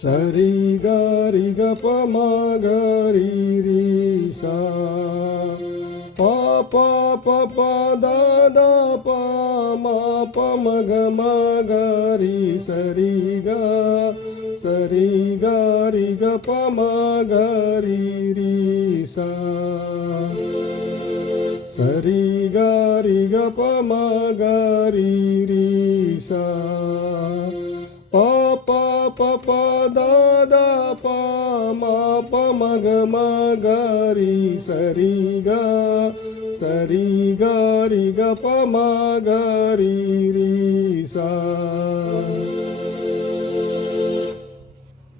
Sari gari ga pa ma gari ri sa pa pa pa pa da da pa ma ga ri sari ga pa ma gari ri sa sari ga pa ma gari ri sa pa pa pa pa da da pa ma ga ri sari ga ri ga pa ma ga ri sa